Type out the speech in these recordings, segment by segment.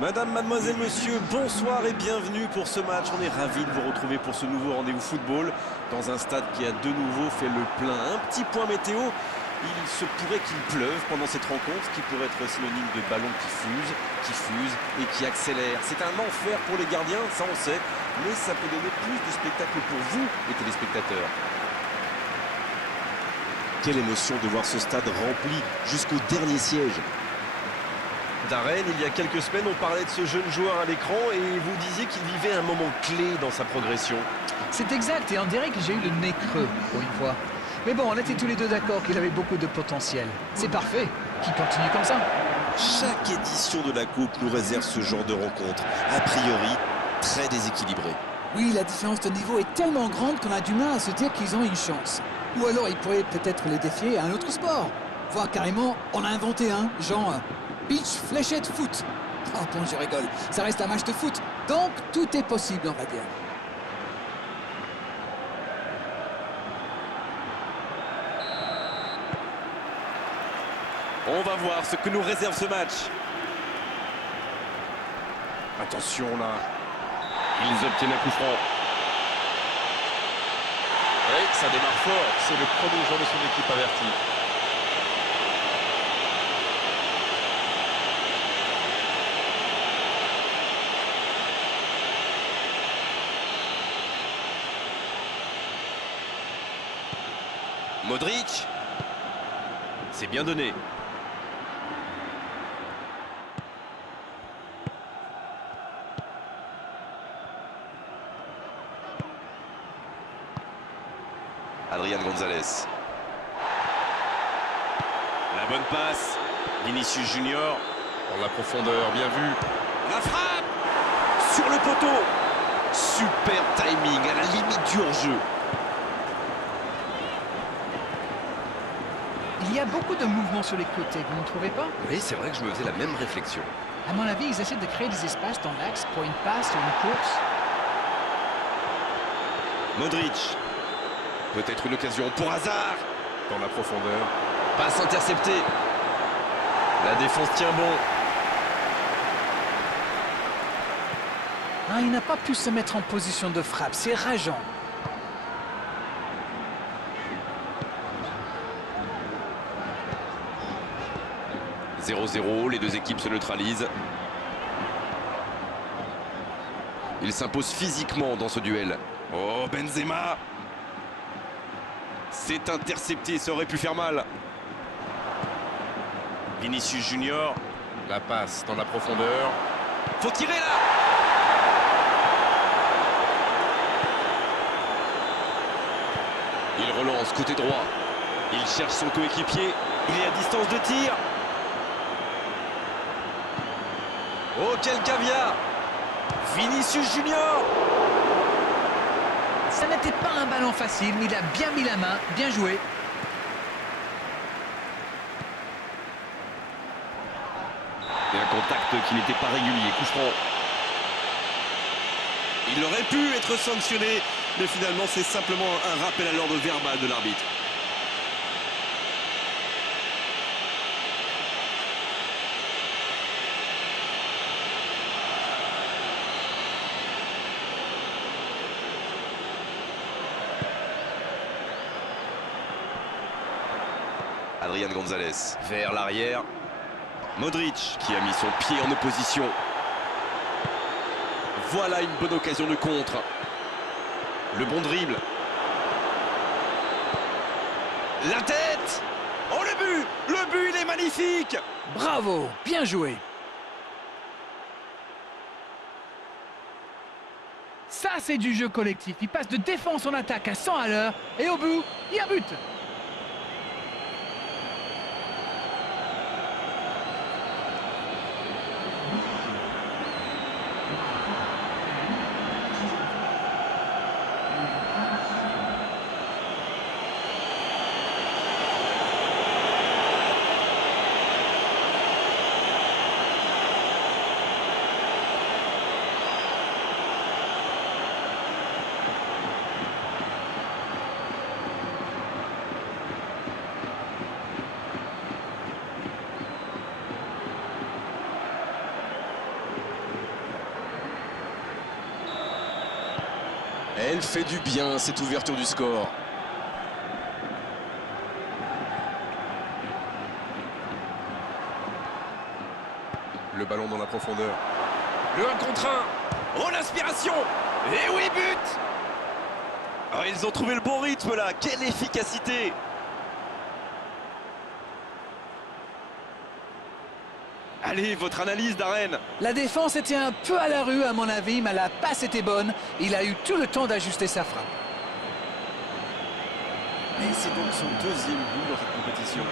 Madame, mademoiselle, monsieur, bonsoir et bienvenue pour ce match. On est ravis de vous retrouver pour ce nouveau rendez-vous football dans un stade qui a de nouveau fait le plein. Un petit point météo, il se pourrait qu'il pleuve pendant cette rencontre, ce qui pourrait être synonyme de ballon qui fuse et qui accélère. C'est un enfer pour les gardiens, ça on sait, mais ça peut donner plus de spectacle pour vous, les téléspectateurs. Quelle émotion de voir ce stade rempli jusqu'au dernier siège. Darren, il y a quelques semaines, on parlait de ce jeune joueur à l'écran et vous disiez qu'il vivait un moment clé dans sa progression. C'est exact, et on dirait que j'ai eu le nez creux pour une fois. Mais bon, on était tous les deux d'accord qu'il avait beaucoup de potentiel. C'est parfait, qu'il continue comme ça. Chaque édition de la Coupe nous réserve ce genre de rencontre, a priori très déséquilibrée. Oui, la différence de niveau est tellement grande qu'on a du mal à se dire qu'ils ont une chance. Ou alors ils pourraient peut-être les défier à un autre sport. Voire carrément, on a inventé un, genre beach fléchette foot. Oh bon, je rigole, ça reste un match de foot, donc tout est possible, on va dire. On va voir ce que nous réserve ce match. Attention là. Ils obtiennent un coup franc. Oui, ça démarre fort. C'est le premier joueur de son équipe averti. Modric. C'est bien donné. Adrian Gonzalez. La bonne passe. Vinicius Junior. Dans la profondeur, bien vu. La frappe sur le poteau. Super timing, à la limite du hors-jeu. Il y a beaucoup de mouvements sur les côtés, vous ne trouvez pas? Oui, c'est vrai que je me faisais la même réflexion. À mon avis, ils essaient de créer des espaces dans l'axe pour une passe ou une course. Modric. Peut-être une occasion pour Hazard. Dans la profondeur. Passe interceptée. La défense tient bon. Ah, il n'a pas pu se mettre en position de frappe, c'est rageant. « 0-0, les deux équipes se neutralisent. Il s'impose physiquement dans ce duel. Oh, Benzema! C'est intercepté, ça aurait pu faire mal. Vinicius Junior. La passe dans la profondeur. Faut tirer là! Il relance côté droit. Il cherche son coéquipier. Il est à distance de tir. Oh, quel caviar! Vinicius Junior! Ça n'était pas un ballon facile, mais il a bien mis la main, bien joué. Et un contact qui n'était pas régulier, coup franc. Il aurait pu être sanctionné, mais finalement c'est simplement un rappel à l'ordre verbal de l'arbitre. Adrian Gonzalez vers l'arrière. Modric qui a mis son pied en opposition. Voilà une bonne occasion de contre. Le bon dribble. La tête! Oh, le but! Le but, il est magnifique! Bravo, bien joué. Ça, c'est du jeu collectif. Il passe de défense en attaque à 100 à l'heure, et au bout, il y a but. Elle fait du bien, cette ouverture du score. Le ballon dans la profondeur. Le 1 contre 1. Oh, l'inspiration! Et oui, but! Oh, ils ont trouvé le bon rythme là. Quelle efficacité! Allez, votre analyse, Darren. La défense était un peu à la rue à mon avis, mais la passe était bonne. Il a eu tout le temps d'ajuster sa frappe. Et c'est donc son deuxième but dans cette compétition.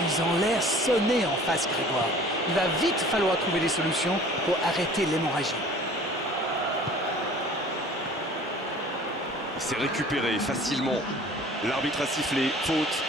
Ils ont l'air sonnés en face, Grégoire. Il va vite falloir trouver des solutions pour arrêter l'hémorragie. Il s'est récupéré facilement. L'arbitre a sifflé, faute.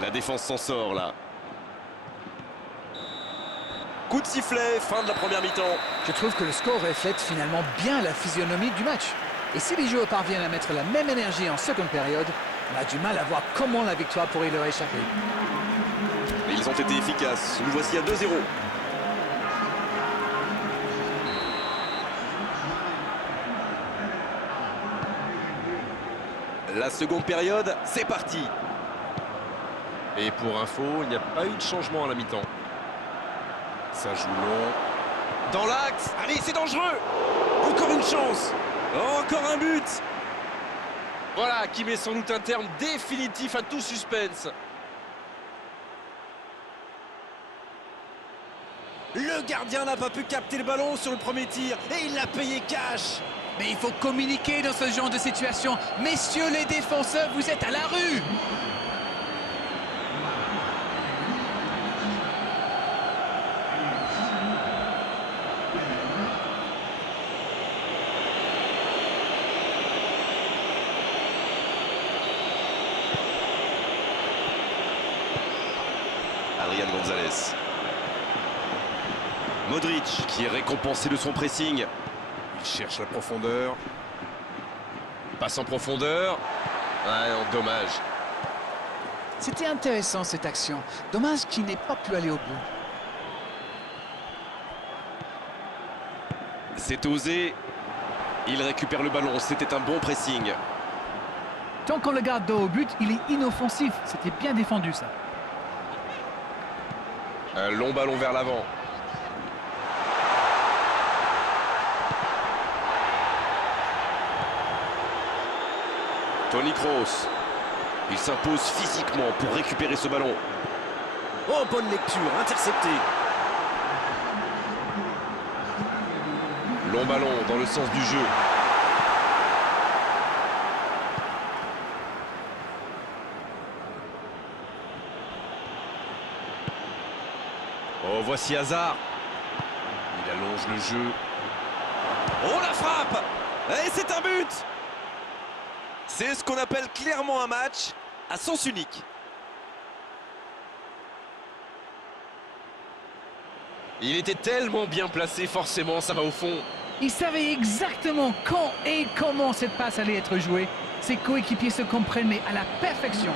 La défense s'en sort là. Coup de sifflet, fin de la première mi-temps. Je trouve que le score reflète finalement bien la physionomie du match. Et si les joueurs parviennent à mettre la même énergie en seconde période, on a du mal à voir comment la victoire pourrait leur échapper. Et ils ont été efficaces. Nous voici à 2-0. La seconde période, c'est parti. Et pour info, il n'y a pas eu de changement à la mi-temps. Ça joue long. Dans l'axe. Allez, c'est dangereux. Encore une chance. Encore un but. Voilà, qui met sans doute un terme définitif à tout suspense. Le gardien n'a pas pu capter le ballon sur le premier tir. Et il l'a payé cash. Mais il faut communiquer dans ce genre de situation. Messieurs les défenseurs, vous êtes à la rue! Adrian Gonzalez. Modric qui est récompensé de son pressing. Il cherche la profondeur. Passe en profondeur. Ouais, non, dommage. C'était intéressant cette action. Dommage qu'il n'ait pas pu aller au bout. C'est osé. Il récupère le ballon. C'était un bon pressing. Tant qu'on le garde dos au but, il est inoffensif. C'était bien défendu ça. Un long ballon vers l'avant. Toni Kroos. Il s'impose physiquement pour récupérer ce ballon. Oh, bonne lecture, intercepté. Long ballon dans le sens du jeu. Oh, voici Hazard. Il allonge le jeu. Oh, la frappe! Et c'est un but! C'est ce qu'on appelle clairement un match à sens unique. Il était tellement bien placé, forcément, ça va au fond. Il savait exactement quand et comment cette passe allait être jouée. Ses coéquipiers se comprennent, mais à la perfection.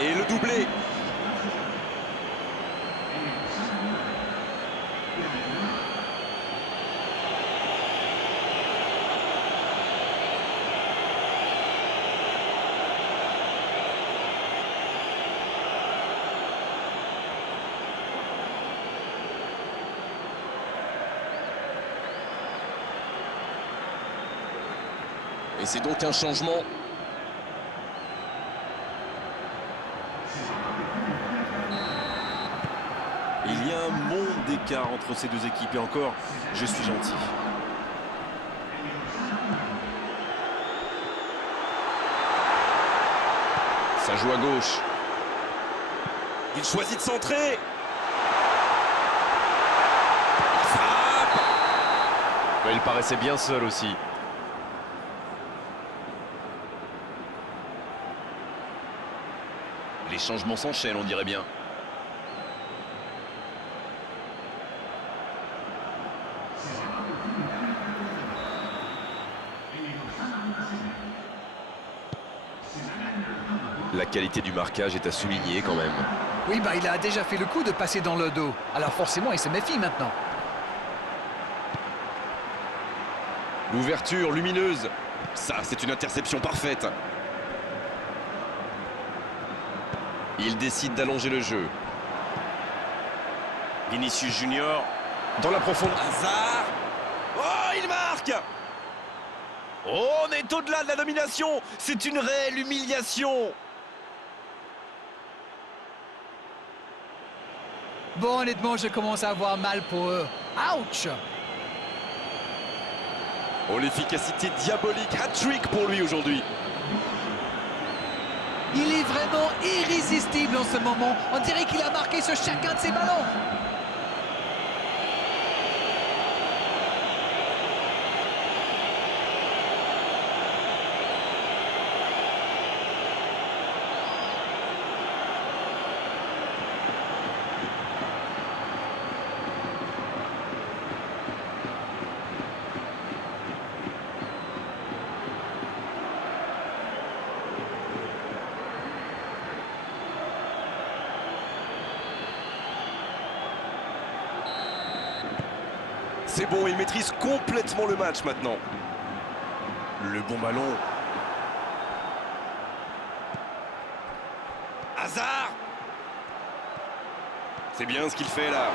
Et le doublé. Et c'est donc un changement. Il y a un monde d'écart entre ces deux équipes. Et encore, je suis gentil. Ça joue à gauche. Il choisit de centrer. Il frappe. Mais il paraissait bien seul aussi. Les changements s'enchaînent, on dirait bien. La qualité du marquage est à souligner quand même. Oui, bah il a déjà fait le coup de passer dans le dos. Alors forcément, il se méfie maintenant. L'ouverture lumineuse. Ça, c'est une interception parfaite. Il décide d'allonger le jeu. Vinicius Junior. Dans la profondeur. Hazard. Oh, il marque. Oh, on est au-delà de la domination. C'est une réelle humiliation. Bon, honnêtement, je commence à avoir mal pour eux. Ouch! Oh, l'efficacité diabolique. Hat-trick pour lui aujourd'hui. Il est vraiment irrésistible en ce moment. On dirait qu'il a marqué sur chacun de ses ballons. C'est bon, il maîtrise complètement le match maintenant. Le bon ballon. Hazard. C'est bien ce qu'il fait là.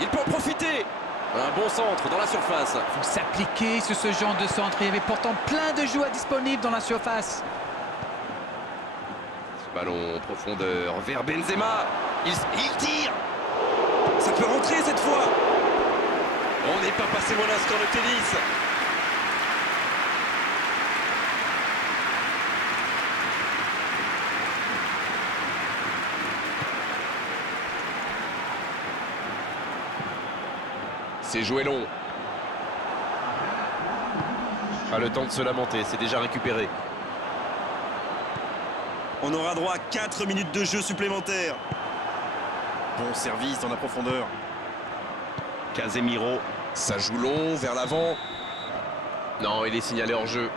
Il peut en profiter. Un bon centre dans la surface. Il faut s'appliquer sur ce genre de centre. Il y avait pourtant plein de joueurs disponibles dans la surface. Ce ballon en profondeur vers Benzema. Il tire. Ça peut rentrer cette fois. On n'est pas passé loin d'un score de tennis. C'est joué long. Pas le temps de se lamenter, c'est déjà récupéré. On aura droit à 4 minutes de jeu supplémentaires. Bon service dans la profondeur. Casemiro. Ça joue long, vers l'avant. Non, il est signalé hors jeu.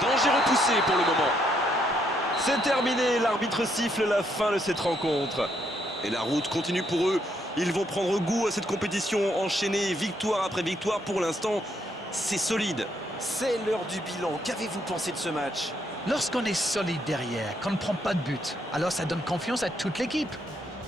Danger repoussé pour le moment. C'est terminé, l'arbitre siffle la fin de cette rencontre. Et la route continue pour eux. Ils vont prendre goût à cette compétition, enchaîner victoire après victoire. Pour l'instant, c'est solide. C'est l'heure du bilan. Qu'avez-vous pensé de ce match? Lorsqu'on est solide derrière, qu'on ne prend pas de but, alors ça donne confiance à toute l'équipe.